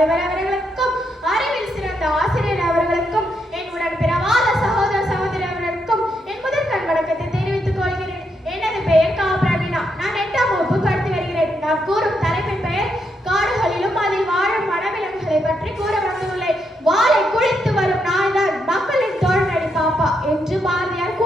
நடுவர் அவர்களுக்கும், அறிவில் சிறந்த ஆசிரியர் அவர்களுக்கும், என் உடன் பிறவாத சகோதர சகோதரி அவர்களுக்கும் என் முதற்கண் வணக்கத்தை தெரிவித்துக் கொள்கிறேன். எனது பெயர் கா பிரவீனா. நான் 8ஆம் வகுப்பு படித்து வருகிறேன். நான் கூறும் தலைப்பின் பெயர் காடுகளிலும் அதில் வாழும் வனவிலங்குகளை பற்றி கூற வந்துள்ளேன். வாளை குளித்து வரும் நாள்தான் மக்களின் தோழனடி பாப்பா என்று பாரதியார்